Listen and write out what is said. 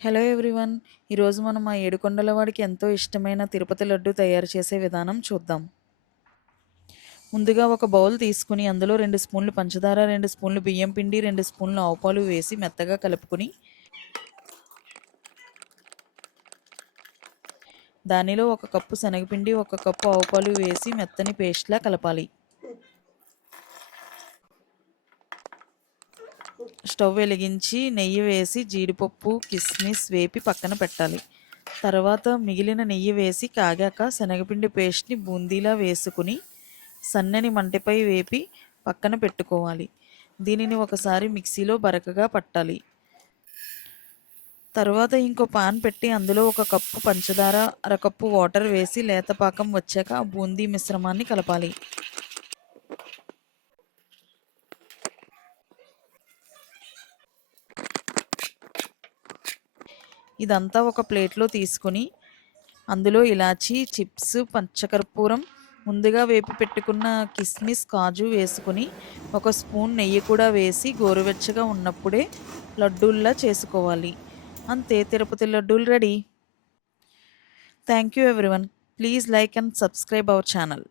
Hello everyone. ఈరోజు మనం మా ఏడుకొండల వాడికి ఎంతో ఇష్టమైన తిరుపతి లడ్డు తయారు చేసే విధానం చూద్దాం. ముందుగా ఒక బౌల్ తీసుకుని అందులో 2 స్పూన్లు పంచదార, 2 స్పూన్లు బియ్యం పిండి, 2 స్పూన్లు ఆవు పాలు వేసి మెత్తగా కలుపుకుని దానిలో 1 కప్పు శనగపిండి, 1 కప్పు ఆవు పాలు వేసి మెత్తని పేస్ట్లా కలపాలి. స్టవ్ వెలిగించి నెయ్యి వేసి జీడిపప్పు, కిస్మిస్ వేపి పక్కన పెట్టాలి. తర్వాత మిగిలిన నెయ్యి వేసి కాగాక శనగపిండి పేస్ట్ని బూందీలా వేసుకుని సన్నని మంటపై వేపి పక్కన పెట్టుకోవాలి. దీనిని ఒకసారి మిక్సీలో బరకగా పట్టాలి. తర్వాత ఇంకో పాన్ పెట్టి అందులో 1 కప్పు పంచదార, అరకప్పు వాటర్ వేసి లేత పాకం వచ్చాక ఆ బూందీ మిశ్రమాన్ని కలపాలి. ఇదంతా ఒక ప్లేట్లో తీసుకుని అందులో ఇలాచీ, చిప్స్, పచ్చకర్పూరం, ముందుగా వేపి పెట్టుకున్న కిస్మిస్, కాజు వేసుకుని 1 స్పూన్ నెయ్యి కూడా వేసి గోరువెచ్చగా ఉన్నప్పుడే లడ్డూల్లా చేసుకోవాలి. అంతే, తిరుపతి లడ్డూలు ready. Thank you everyone. Please like and subscribe our channel.